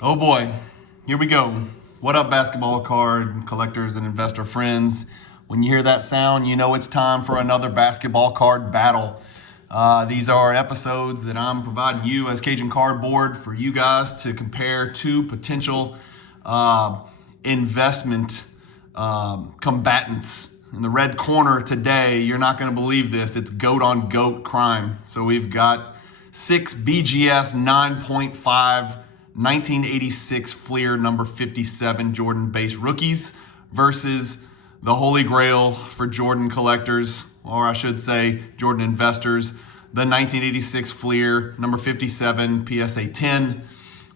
Oh boy, here we go. What up, basketball card collectors and investor friends? When you hear that sound, you know it's time for another basketball card battle. These are episodes that I'm providing you as Cajun Cardboard for you guys to compare two potential investment combatants. In the red corner today, you're not going to believe this. It's goat on goat crime. So we've got 6 BGS 9.5 1986 Fleer number 57 Jordan base rookies versus the holy grail for Jordan collectors, or I should say Jordan investors, the 1986 Fleer number 57 PSA 10.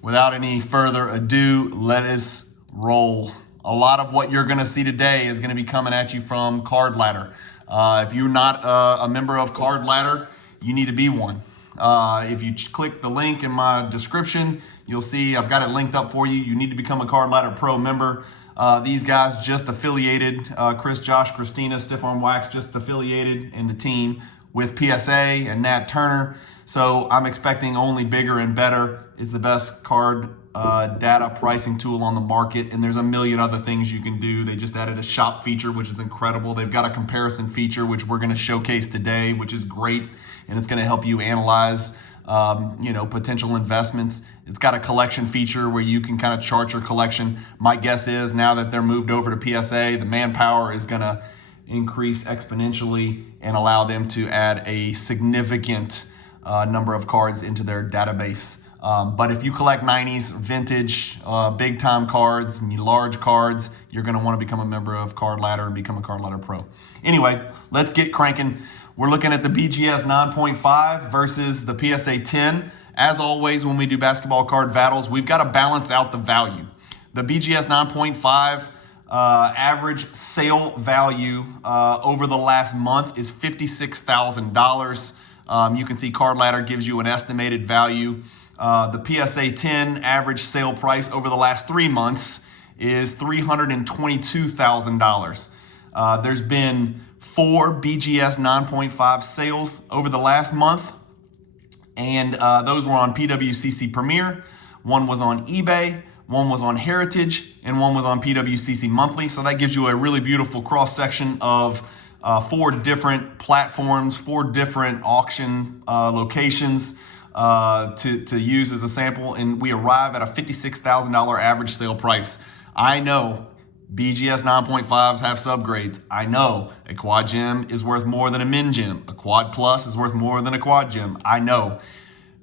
Without any further ado, let us roll. A lot of what you're going to see today is going to be coming at you from Card Ladder. If you're not a member of Card Ladder, you need to be one. If you click the link in my description, you'll see I've got it linked up for you. You need to become a Card Ladder Pro member. These guys just affiliated, Chris, Josh, Christina, Stiff Arm Wax just affiliated in the team with PSA and Nat Turner. So I'm expecting only bigger and better. It's the best card data pricing tool on the market, and there's a million other things you can do. They just added a shop feature, which is incredible. They've got a comparison feature, which we're going to showcase today, which is great, and it's going to help you analyze potential investments. It's got a collection feature where you can kind of chart your collection. My guess is now that they're moved over to PSA, the manpower is going to increase exponentially and allow them to add a significant number of cards into their database. But if you collect 90s, vintage, big time cards, and large cards, you're going to want to become a member of Card Ladder and become a Card Ladder Pro. Anyway, let's get cranking. We're looking at the BGS 9.5 versus the PSA 10. As always, when we do basketball card battles, we've got to balance out the value. The BGS 9.5 average sale value over the last month is $56,000. You can see Card Ladder gives you an estimated value. The PSA 10 average sale price over the last 3 months is $322,000. There's been 4 BGS 9.5 sales over the last month, and those were on PWCC Premier. One was on eBay, one was on Heritage, and one was on PWCC Monthly. So that gives you a really beautiful cross section of 4 different platforms, 4 different auction locations to use as a sample, and we arrive at a $56,000 average sale price. I know BGS 9.5s have subgrades. I know a quad gem is worth more than a min gem. A quad plus is worth more than a quad gem. I know.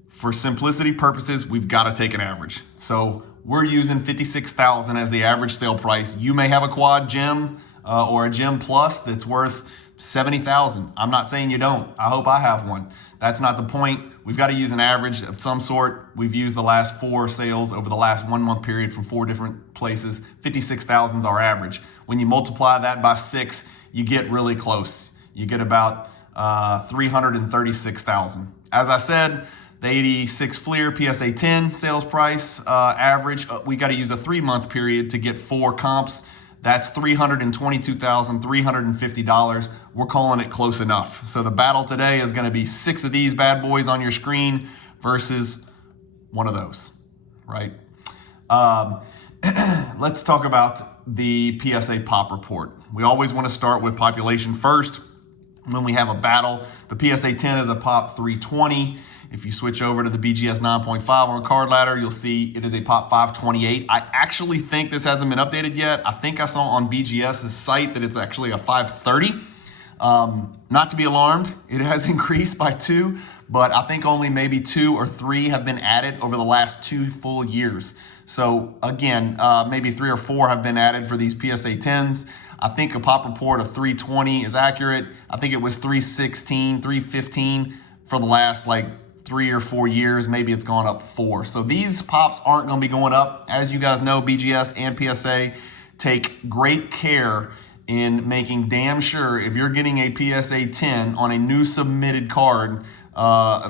For simplicity purposes, we've got to take an average. So we're using $56,000 as the average sale price. You may have a quad gem or a gem plus that's worth $70,000. I'm not saying you don't. I hope I have one. That's not the point. We've got to use an average of some sort. We've used the last 4 sales over the last 1 month period from 4 different places. 56,000 is our average. When you multiply that by 6, you get really close. You get about 336,000. As I said, the 86 Fleer PSA 10 sales price average, we got to use a 3-month period to get 4 comps. That's $322,350. We're calling it close enough. So the battle today is going to be 6 of these bad boys on your screen versus one of those, right? Let's talk about the PSA pop report. We always want to start with population first. When we have a battle, the PSA 10 is a pop 320. If you switch over to the BGS 9.5 on Card Ladder, you'll see it is a pop 528. I actually think this hasn't been updated yet. I think I saw on BGS's site that it's actually a 530. Not to be alarmed, it has increased by 2, but I think only maybe 2 or 3 have been added over the last 2 full years. So again, maybe 3 or 4 have been added for these PSA 10s. I think a pop report of 320 is accurate. I think it was 316, 315 for the last 3 or 4 years. Maybe it's gone up 4. So these pops aren't going to be going up. As you guys know, BGS and PSA take great care in making damn sure if you're getting a PSA 10 on a new submitted card,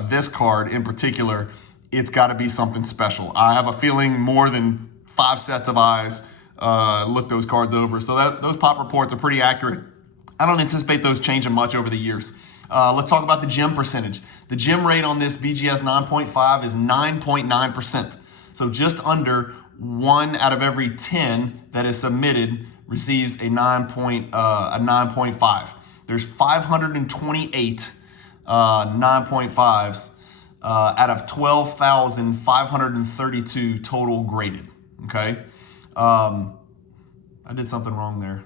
this card in particular, it's got to be something special. I have a feeling more than 5 sets of eyes look those cards over. So those pop reports are pretty accurate. I don't anticipate those changing much over the years. Let's talk about the gem percentage. The gem rate on this BGS 9.5 is 9.9%. So just under 1 out of every 10 that is submitted receives a 9.5. There's 528 9.5s out of 12,532 total graded. Okay, I did something wrong there.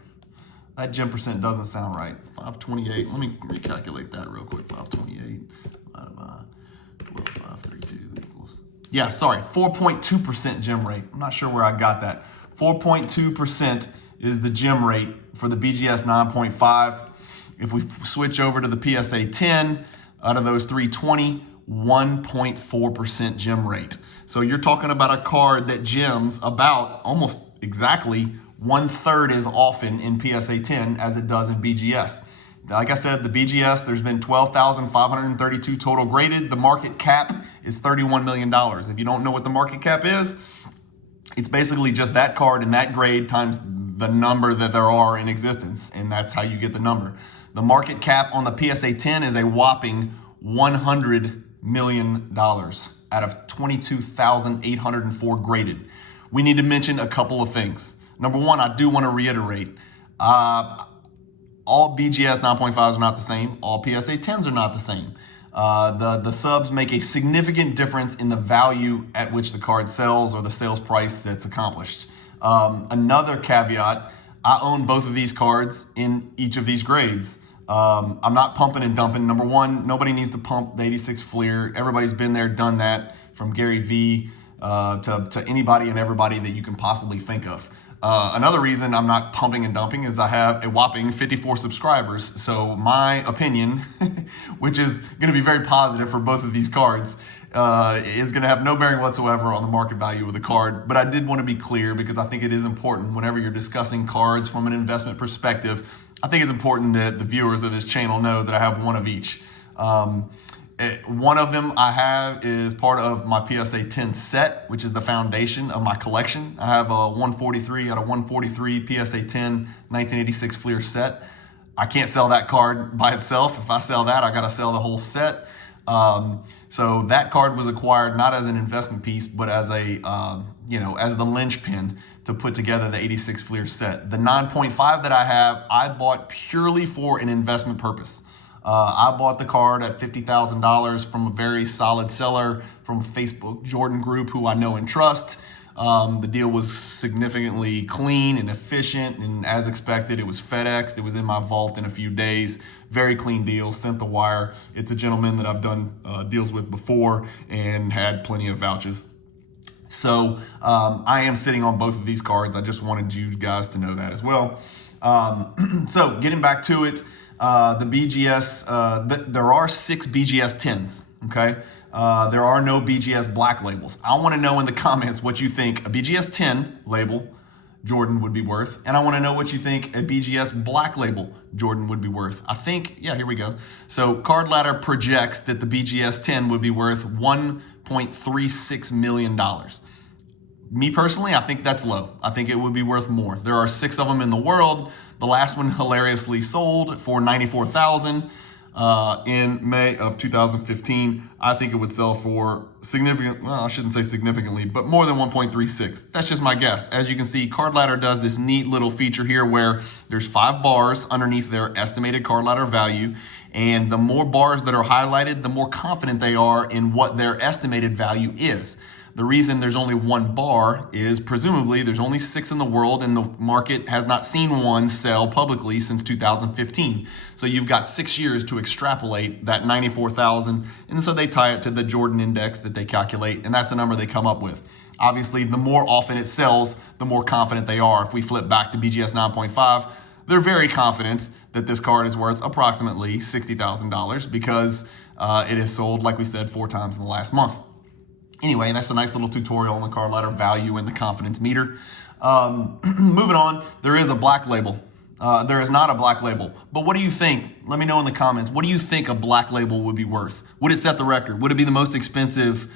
That gem percent doesn't sound right. 528. Let me recalculate that real quick. 528 divided by 12,532 equals. Yeah, sorry, 4.2% gem rate. I'm not sure where I got that. 4.2% is the gem rate for the BGS 9.5. If we switch over to the PSA 10, out of those 320, 1.4% gem rate. So you're talking about a card that gems about almost exactly 1/3 as often in PSA 10 as it does in BGS. Like I said, the BGS, there's been 12,532 total graded. The market cap is $31 million. If you don't know what the market cap is, it's basically just that card and that grade times the number that there are in existence, and that's how you get the number. The market cap on the PSA 10 is a whopping $100 million out of 22,804 graded. We need to mention a couple of things. Number one, I do want to reiterate, all BGS 9.5s are not the same. All PSA 10s are not the same. The subs make a significant difference in the value at which the card sells or the sales price that's accomplished. Another caveat, I own both of these cards in each of these grades. I'm not pumping and dumping. Number one, nobody needs to pump the 86 Fleer. Everybody's been there, done that, from Gary V to anybody and everybody that you can possibly think of. Another reason I'm not pumping and dumping is I have a whopping 54 subscribers. So my opinion, which is going to be very positive for both of these cards, is going to have no bearing whatsoever on the market value of the card. But I did want to be clear because I think it is important whenever you're discussing cards from an investment perspective. I think it's important that the viewers of this channel know that I have one of each. One of them I have is part of my PSA 10 set, which is the foundation of my collection. I have a 143 out of 143 PSA 10 1986 Fleer set. I can't sell that card by itself. If I sell that, I got to sell the whole set. So that card was acquired not as an investment piece, but as a as the linchpin to put together the 86 Fleer set. The 9.5 that I have, I bought purely for an investment purpose. I bought the card at $50,000 from a very solid seller from a Facebook Jordan group who I know and trust. The deal was significantly clean and efficient, and as expected, it was FedExed. It was in my vault in a few days. Very clean deal, sent the wire. It's a gentleman that I've done deals with before and had plenty of vouchers. So I am sitting on both of these cards. I just wanted you guys to know that as well. So getting back to it, the BGS, there are 6 BGS 10s, okay? There are no BGS black labels. I want to know in the comments what you think a BGS 10 label Jordan would be worth, and I want to know what you think a BGS black label Jordan would be worth. I think, yeah, here we go. So Card Ladder projects that the BGS 10 would be worth $1.36 million. Me personally, I think that's low. I think it would be worth more. There are 6 of them in the world. The last one hilariously sold for $94,000 in May of 2015. I think it would sell for well, I shouldn't say significantly, but more than 1.36. That's just my guess. As you can see, Card Ladder does this neat little feature here where there's 5 bars underneath their estimated Card Ladder value. And the more bars that are highlighted, the more confident they are in what their estimated value is. The reason there's only 1 bar is presumably there's only 6 in the world and the market has not seen one sell publicly since 2015. So you've got 6 years to extrapolate that 94,000, and so they tie it to the Jordan index that they calculate, and that's the number they come up with. Obviously, the more often it sells, the more confident they are. If we flip back to BGS 9.5, they're very confident that this card is worth approximately $60,000 because it is sold, like we said, 4 times in the last month. Anyway, that's a nice little tutorial on the Card Ladder value and the confidence meter. Moving on, there is a black label. There is not a black label. But what do you think? Let me know in the comments. What do you think a black label would be worth? Would it set the record? Would it be the most expensive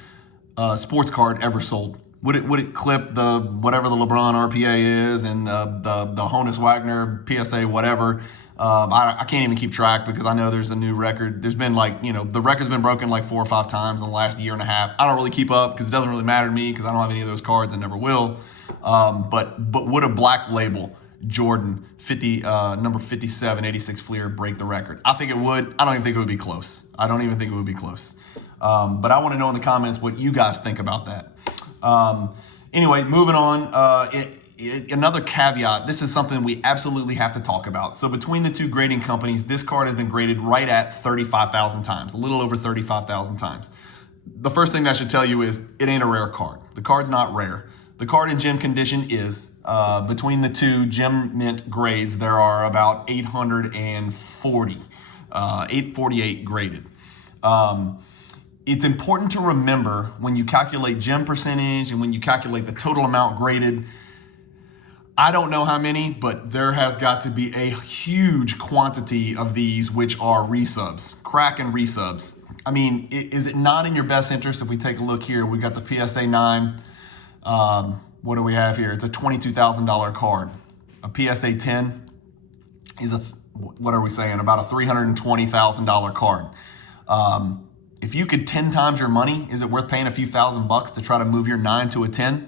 sports card ever sold? Would it clip whatever the Lebron RPA is and the Honus Wagner PSA whatever? I can't even keep track because I know there's a new record. There's been the record's been broken like 4 or 5 times in the last year and a half. I don't really keep up because it doesn't really matter to me because I don't have any of those cards and never will. But would a black label Jordan number 57 86 Fleer break the record? I think it would. I don't even think it would be close. But I want to know in the comments what you guys think about that. Anyway, moving on. Another caveat, this is something we absolutely have to talk about. So between the two grading companies, this card has been graded right at 35,000 times, a little over 35,000 times. The first thing that should tell you is it ain't a rare card. The card's not rare. The card in gem condition is. Between the two gem mint grades, there are about 848 graded. It's important to remember when you calculate gem percentage and when you calculate the total amount graded, I don't know how many, but there has got to be a huge quantity of these which are resubs, crack and resubs. I mean, is it not in your best interest if we take a look here? We got the PSA 9. What do we have here? It's a $22,000 card. A PSA 10 is what are we saying? About a $320,000 card. If you could 10 times your money, is it worth paying a few $1,000 to try to move your 9 to a 10?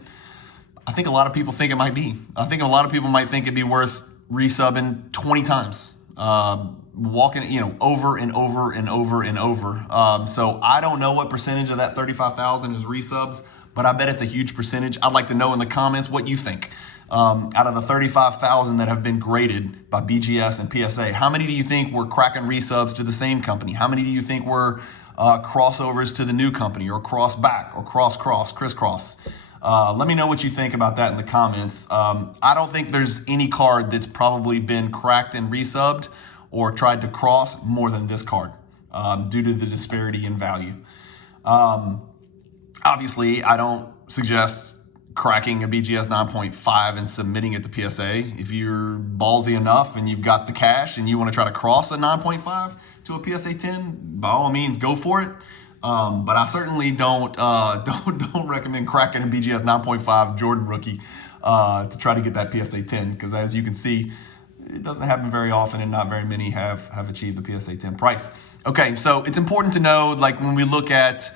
I think a lot of people think it might be. I think a lot of people might think it'd be worth resubbing 20 times, walking, over and over and over and over. So I don't know what percentage of that 35,000 is resubs, but I bet it's a huge percentage. I'd like to know in the comments what you think. Out of the 35,000 that have been graded by BGS and PSA, how many do you think were cracking resubs to the same company? How many do you think were crossovers to the new company, or cross back, or crisscross? Let me know what you think about that in the comments. I don't think there's any card that's probably been cracked and resubbed or tried to cross more than this card due to the disparity in value. Obviously, I don't suggest cracking a BGS 9.5 and submitting it to PSA. If you're ballsy enough and you've got the cash and you want to try to cross a 9.5 to a PSA 10, by all means, go for it. But I certainly don't recommend cracking a BGS 9.5 Jordan rookie to try to get that PSA 10, because as you can see, it doesn't happen very often and not very many have achieved the PSA 10 price. Okay, so it's important to know, like when we look at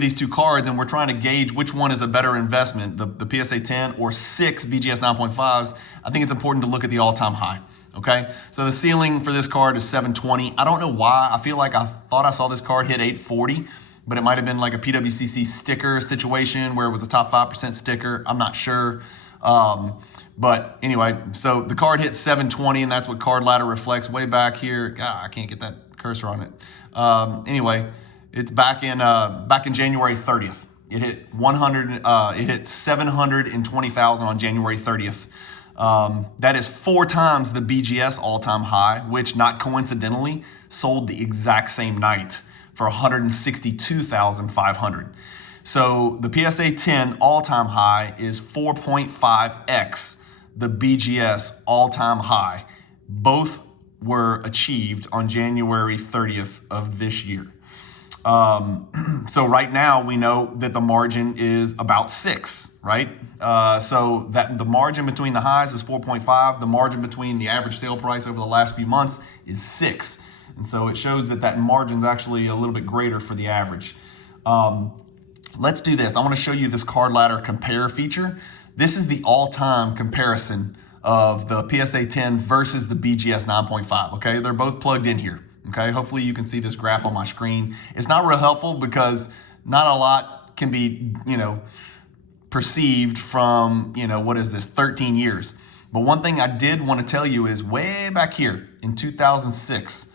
these two cards and we're trying to gauge which one is a better investment, the PSA 10 or 6 BGS 9.5s, I think it's important to look at the all-time high. Okay, so the ceiling for this card is 720. I don't know why. I feel like I thought I saw this card hit 840, but it might have been like a PWCC sticker situation where it was a top 5% sticker. I'm not sure. But anyway, so the card hit 720, and that's what Card Ladder reflects way back here. God, I can't get that cursor on it. Anyway, it's back in January 30th. It hit 720,000 on January 30th. That is 4 times the BGS all-time high, which not coincidentally sold the exact same night for 162,500. So the PSA 10 all-time high is 4.5x the BGS all-time high. Both were achieved on January 30th of this year. So right now we know that the margin is about 6, right? So that the margin between the highs is 4.5. The margin between the average sale price over the last few months is 6. And so it shows that margin is actually a little bit greater for the average. Let's do this. I want to show you this Card Ladder compare feature. This is the all-time comparison of the PSA 10 versus the BGS 9.5, okay? They're both plugged in here. Okay, hopefully you can see this graph on my screen. It's not real helpful because not a lot can be, perceived from, 13 years. But one thing I did want to tell you is way back here in 2006,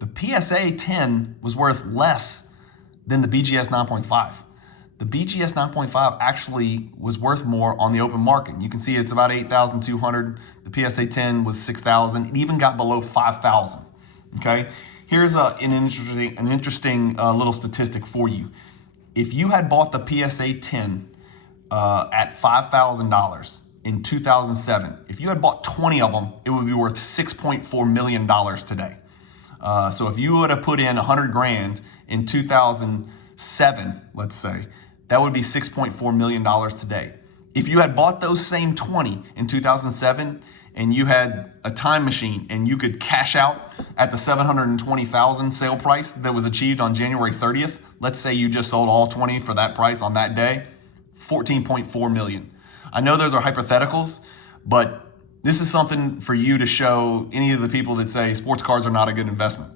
the PSA 10 was worth less than the BGS 9.5. The BGS 9.5 actually was worth more on the open market. You can see it's about 8,200. The PSA 10 was 6,000. It even got below 5,000. Okay, here's an interesting little statistic for you. If you had bought the PSA 10 at $5,000 in 2007, if you had bought 20 of them, it would be worth $6.4 million today. So if you would have put in 100 grand in 2007, let's say, that would be $6.4 million today. If you had bought those same 20 in 2007, and you had a time machine and you could cash out at the $720,000 sale price that was achieved on January 30th, let's say you just sold all 20 for that price on that day, $14.4 million. I know those are hypotheticals, but this is something for you to show any of the people that say sports cards are not a good investment.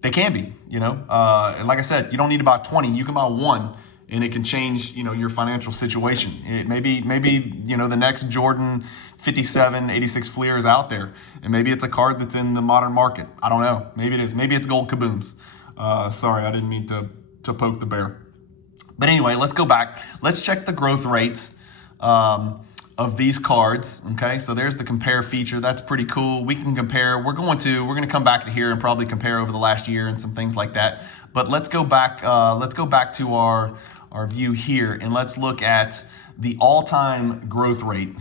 They can be, and like I said, you don't need to buy 20, you can buy one, and it can change, your financial situation. Maybe, the next Jordan 57, 86 Fleer is out there, and maybe it's a card that's in the modern market. I don't know. Maybe it is. Maybe it's gold kabooms. Sorry, I didn't mean to poke the bear. But anyway, let's go back. Let's check the growth rate of these cards. Okay, so there's the compare feature. That's pretty cool. We can compare. We're going to come back here and probably compare over the last year and some things like that. But let's go back. Let's go back to our view here, and let's look at the all-time growth rate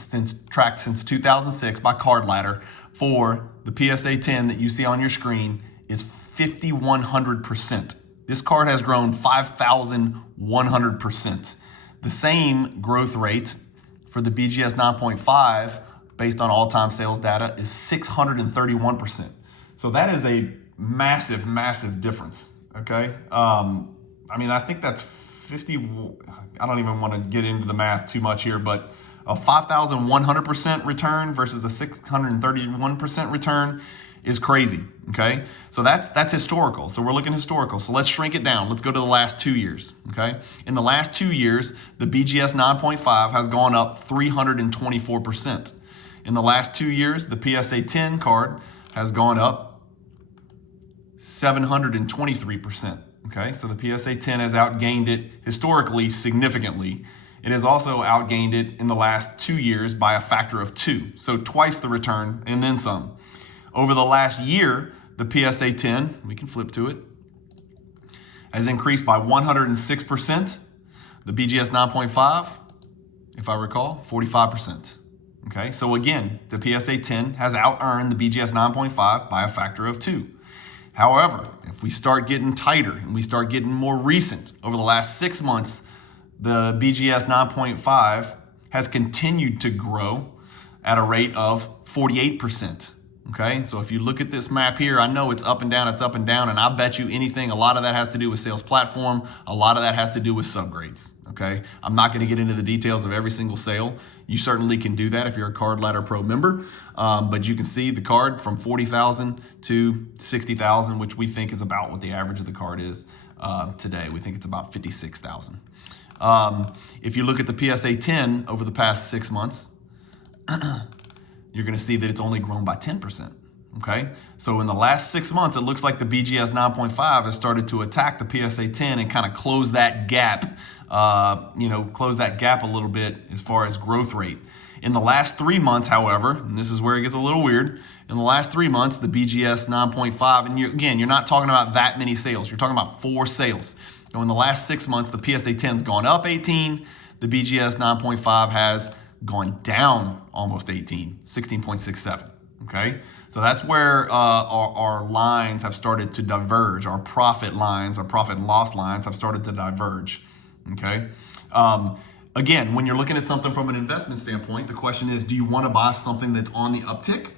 tracked since 2006 by Card Ladder for the PSA 10 that you see on your screen is 5,100%. This card has grown 5,100%. The same growth rate for the BGS 9.5 based on all-time sales data is 631%. So that is a massive, massive difference. Okay. I think that's 50. I don't even want to get into the math too much here, but a 5,100% return versus a 631% return is crazy. Okay. So that's historical. So we're looking historical. So let's shrink it down. Let's go to the last 2 years. Okay. In the last 2 years, the BGS 9.5 has gone up 324%. In the last 2 years, the PSA 10 card has gone up 723%. Okay, so the PSA 10 has outgained it historically significantly. It has also outgained it in the last 2 years by a factor of 2. So twice the return and then some. Over the last year, the PSA 10, we can flip to it, has increased by 106%. The BGS 9.5, if I recall, 45%. Okay, so again, the PSA 10 has out-earned the BGS 9.5 by a factor of 2. However, if we start getting tighter and we start getting more recent, over the last 6 months, the BGS 9.5 has continued to grow at a rate of 48%. Okay, so if you look at this map here, I know it's up and down, and I bet you anything, a lot of that has to do with sales platform, a lot of that has to do with subgrades. Okay, I'm not going to get into the details of every single sale. You certainly can do that if you're a Card Ladder Pro member, but you can see the card from 40,000 to 60,000, which we think is about what the average of the card is today. We think it's about 56,000. If you look at the PSA 10 over the past 6 months, you're going to see that it's only grown by 10%. Okay, so in the last 6 months, it looks like the BGS 9.5 has started to attack the PSA 10 and kind of close that gap. Close that gap a little bit as far as growth rate. In the last 3 months, however, and this is where it gets a little weird, in the last 3 months, the BGS 9.5, and you're not talking about that many sales. You're talking about 4 sales. So in the last 6 months, the PSA 10's gone up 18. The BGS 9.5 has gone down almost 18, 16.67. Okay, so that's where our lines have started to diverge. Our profit lines, our profit and loss lines have started to diverge. Okay. Again, when you're looking at something from an investment standpoint, the question is, do you want to buy something that's on the uptick,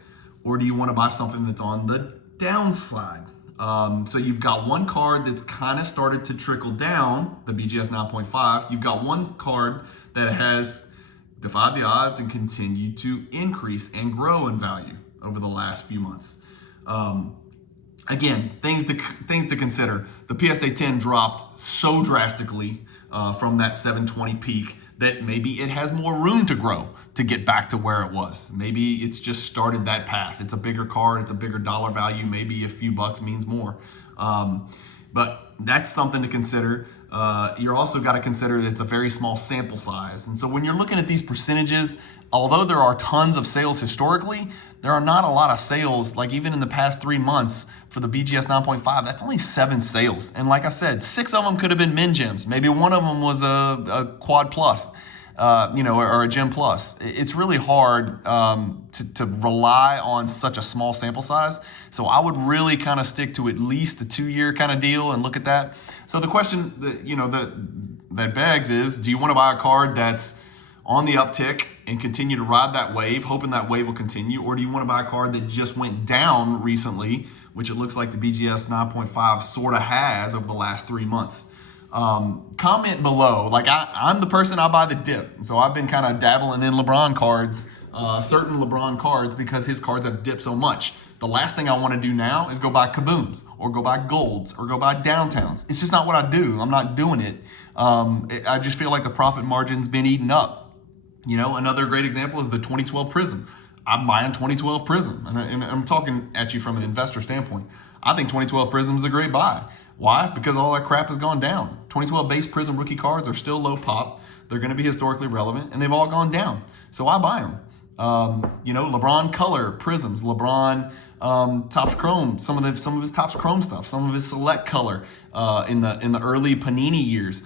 or do you want to buy something that's on the downside? So you've got one card that's kind of started to trickle down, the BGS 9.5. You've got one card that has defied the odds and continued to increase and grow in value over the last few months. Again, things to consider. The PSA 10 dropped so drastically from that 720 peak that maybe it has more room to grow to get back to where it was. Maybe it's just started that path. It's a bigger card, it's a bigger dollar value, maybe a few bucks means more. But that's something to consider. You're also got to consider that it's a very small sample size. And so when you're looking at these percentages, although there are tons of sales historically, there are not a lot of sales, like even in the past 3 months for the BGS 9.5, that's only 7 sales. And like I said, 6 of them could have been min gems. Maybe one of them was a quad plus, or a gem plus. It's really hard to rely on such a small sample size. So I would really kind of stick to at least the 2-year kind of deal and look at that. So the question that begs is, do you want to buy a card that's on the uptick and continue to ride that wave, hoping that wave will continue? Or do you want to buy a card that just went down recently, which it looks like the BGS 9.5 sort of has over the last 3 months? Comment below. Like I'm the person, I buy the dip. So I've been kind of dabbling in LeBron cards, certain LeBron cards, because his cards have dipped so much. The last thing I want to do now is go buy Kabooms or go buy Golds or go buy Downtowns. It's just not what I do. I'm not doing it. I just feel like the profit margin's been eaten up. You know, another great example is the 2012 Prism. I'm buying 2012 Prism, and I'm talking at you from an investor standpoint. I think 2012 Prism is a great buy. Why? Because all that crap has gone down. 2012 base Prism rookie cards are still low pop. They're going to be historically relevant, and they've all gone down. So I buy them. You know, LeBron color Prisms, LeBron Topps Chrome, some of his Topps Chrome stuff, some of his select color in the early Panini years.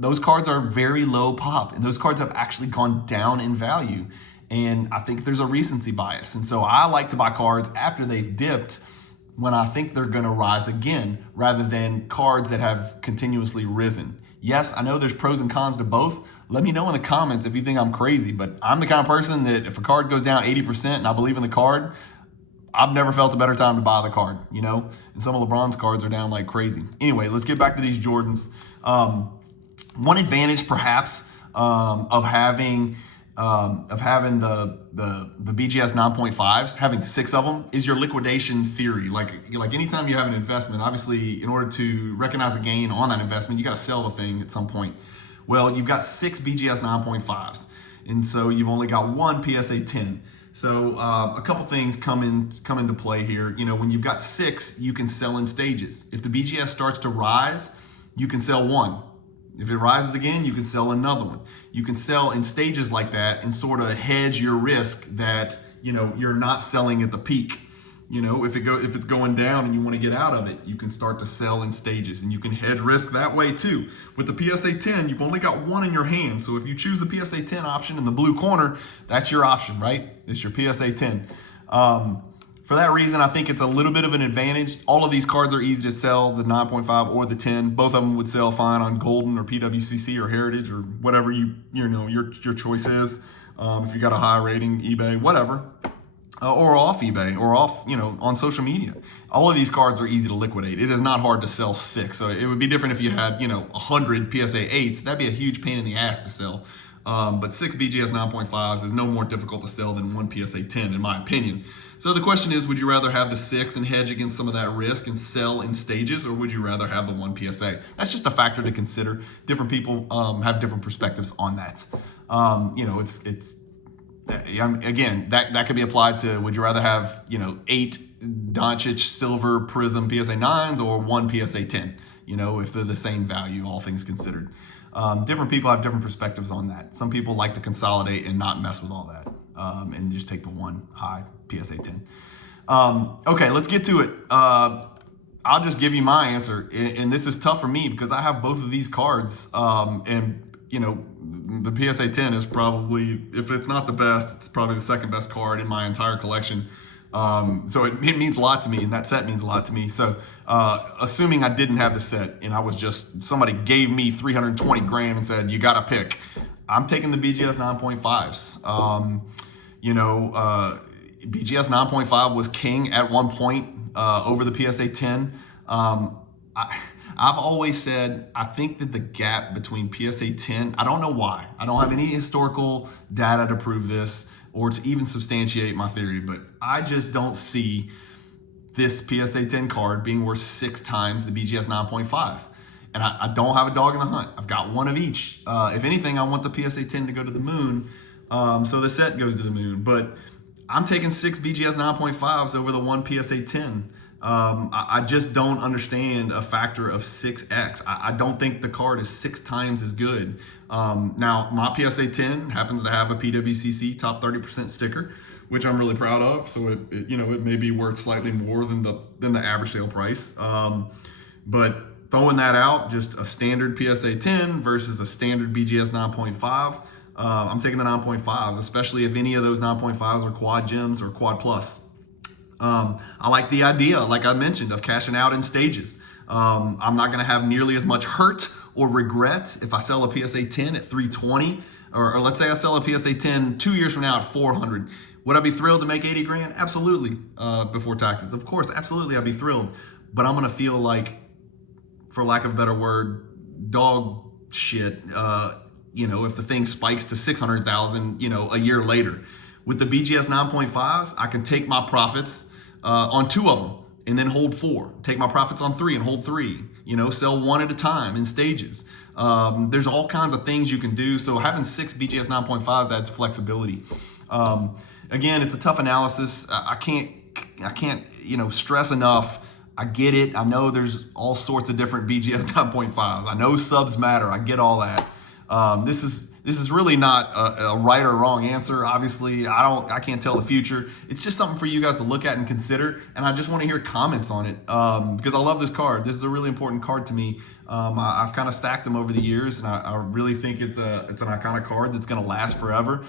Those cards are very low pop, and those cards have actually gone down in value. And I think there's a recency bias. And so I like to buy cards after they've dipped when I think they're going to rise again, rather than cards that have continuously risen. Yes, I know there's pros and cons to both. Let me know in the comments if you think I'm crazy, but I'm the kind of person that if a card goes down 80% and I believe in the card, I've never felt a better time to buy the card, you know? And some of LeBron's cards are down like crazy. Anyway, let's get back to these Jordans. One advantage perhaps of having the BGS 9.5s, having 6 of them, is your liquidation theory. Like anytime you have an investment, obviously in order to recognize a gain on that investment, you got to sell the thing at some point. Well, you've got 6 BGS 9.5s, and so you've only got 1 PSA 10. So a couple things come into play here. You know, when you've got 6, you can sell in stages. If the BGS starts to rise, you can sell 1. If it rises again, you can sell another one. You can sell in stages like that and sort of hedge your risk that, you know, you're not selling at the peak. You know, if it's going down and you want to get out of it, you can start to sell in stages, and you can hedge risk that way too. With the PSA 10, you've only got 1 in your hand. So if you choose the PSA 10 option in the blue corner, that's your option, right? It's your PSA 10. For that reason, I think it's a little bit of an advantage. All of these cards are easy to sell, the 9.5 or the 10. Both of them would sell fine on Golden or PWCC or Heritage or whatever your choice is. If you got a high rating, eBay, whatever. Or off eBay, or off, on social media. All of these cards are easy to liquidate. It is not hard to sell 6. So it would be different if you had, 100 PSA 8s. That'd be a huge pain in the ass to sell. But 6 BGS 9.5s is no more difficult to sell than 1 PSA 10, in my opinion. So the question is, would you rather have the 6 and hedge against some of that risk and sell in stages, or would you rather have the 1 PSA? That's just a factor to consider. Different people have different perspectives on that. Again, that could be applied to, would you rather have 8 Doncic silver prism PSA 9s or 1 PSA 10, if they're the same value, all things considered. Different people have different perspectives on that. Some people like to consolidate and not mess with all that, and just take the 1 high PSA 10. Okay, let's get to it. I'll just give you my answer, and this is tough for me because I have both of these cards, and the PSA 10 is probably, if it's not the best, it's probably the second best card in my entire collection. So it means a lot to me, and that set means a lot to me. So assuming I didn't have the set and I was just, somebody gave me 320 grand and said, you got to pick, I'm taking the BGS 9.5s. BGS 9.5 was king at one point over the PSA 10. I've always said, I think that the gap between PSA 10, I don't know why. I don't have any historical data to prove this or to even substantiate my theory, but I just don't see this PSA 10 card being worth 6 times the BGS 9.5. And I don't have a dog in the hunt. I've got 1 of each. If anything, I want the PSA 10 to go to the moon, so the set goes to the moon. But I'm taking 6 BGS 9.5s over the 1 PSA 10. I just don't understand a factor of 6x. I don't think the card is 6 times as good. Now, my PSA 10 happens to have a PWCC top 30% sticker, which I'm really proud of. So it may be worth slightly more than the average sale price. But throwing that out, just a standard PSA 10 versus a standard BGS 9.5. I'm taking the 9.5s, especially if any of those 9.5s are quad gems or quad plus. I like the idea, like I mentioned, of cashing out in stages. I'm not going to have nearly as much hurt or regret if I sell a PSA 10 at 320 or let's say I sell a PSA 10 2 years from now at 400. Would I be thrilled to make 80 grand? Absolutely. Before taxes, of course, absolutely, I'd be thrilled. But I'm gonna feel like, for lack of a better word, dog shit. If the thing spikes to 600,000, a year later. With the BGS 9.5s, I can take my profits on 2 of them and then hold 4. Take my profits on 3 and hold 3. Sell 1 at a time in stages. There's all kinds of things you can do. So having 6 BGS 9.5s adds flexibility. Again, it's a tough analysis. I can't stress enough. I get it. I know there's all sorts of different BGS 9.5s. I know subs matter. I get all that. This is really not a right or wrong answer. Obviously, I can't tell the future. It's just something for you guys to look at and consider. And I just want to hear comments on it because I love this card. This is a really important card to me. I've kind of stacked them over the years, and I really think it's an iconic card that's going to last forever.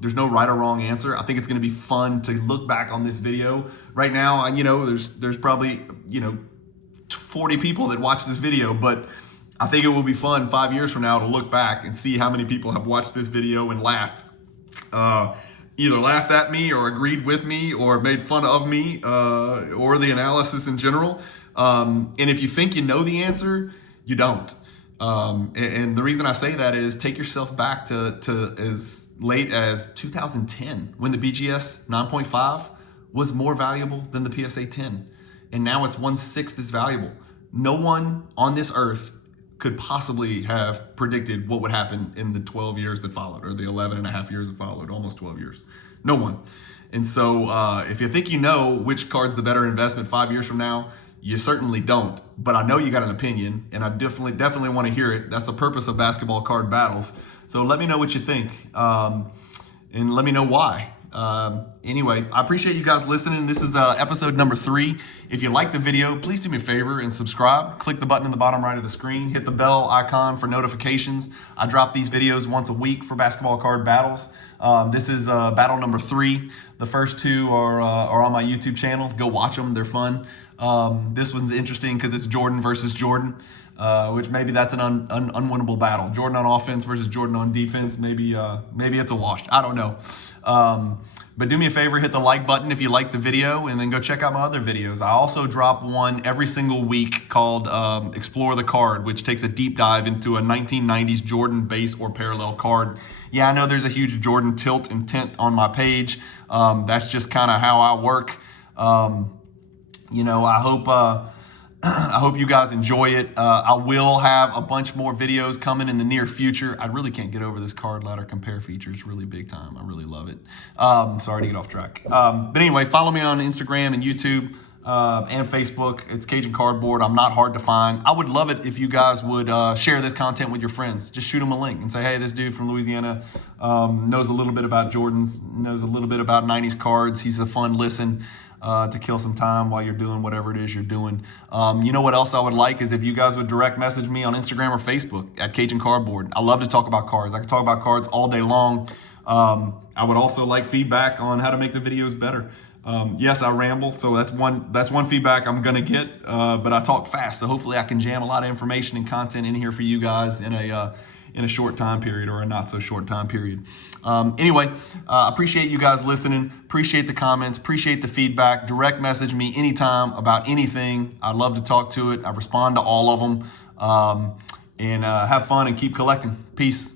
There's no right or wrong answer. I think it's going to be fun to look back on this video. Right now, there's probably 40 people that watch this video, but I think it will be fun 5 years from now to look back and see how many people have watched this video and laughed. Either laughed at me or agreed with me or made fun of me or the analysis in general. And if you think you know the answer, you don't. And the reason I say that is take yourself back to as late as 2010 when the BGS 9.5 was more valuable than the PSA 10. And now it's 1/6 as valuable. No one on this earth could possibly have predicted what would happen in the 12 years that followed, or the 11 and a half years that followed, almost 12 years. No one. And so if you think you know which card's the better investment 5 years from now, you certainly don't. But I know you got an opinion, and I definitely want to hear it. That's the purpose of basketball card battles. So let me know what you think, and let me know why. Anyway, I appreciate you guys listening. This is episode number 3. If you like the video, please do me a favor and subscribe. Click the button in the bottom right of the screen. Hit the bell icon for notifications. I drop these videos once a week for basketball card battles. This is battle number 3. The first 2 are on my YouTube channel. Go watch them. They're fun. This one's interesting because it's Jordan versus Jordan, which maybe that's an unwinnable battle. Jordan on offense versus Jordan on defense. Maybe it's a wash. I don't know. But do me a favor, hit the like button if you like the video, and then go check out my other videos. I also drop one every single week called Explore the Card, which takes a deep dive into a 1990s Jordan base or parallel card. Yeah, I know there's a huge Jordan tilt and tint on my page. That's just kind of how I work. I hope you guys enjoy it. I will have a bunch more videos coming in the near future. I really can't get over this card ladder compare feature. It's really big time. I really love it. Sorry to get off track. But anyway, follow me on Instagram and YouTube and Facebook. It's Cajun Cardboard. I'm not hard to find. I would love it if you guys would share this content with your friends. Just shoot them a link and say, hey, this dude from Louisiana knows a little bit about Jordans, knows a little bit about 90s cards. He's a fun listen. To kill some time while you're doing whatever it is you're doing. You know what else I would like is if you guys would direct message me on Instagram or Facebook at Cajun Cardboard. I love to talk about cards. I can talk about cards all day long. I would also like feedback on how to make the videos better. Yes, I ramble, so that's one feedback I'm gonna get. But I talk fast, so hopefully I can jam a lot of information and content in here for you guys in a short time period or a not so short time period. Anyway, appreciate you guys listening. Appreciate the comments. Appreciate the feedback. Direct message me anytime about anything. I'd love to talk to it. I respond to all of them. And have fun and keep collecting. Peace.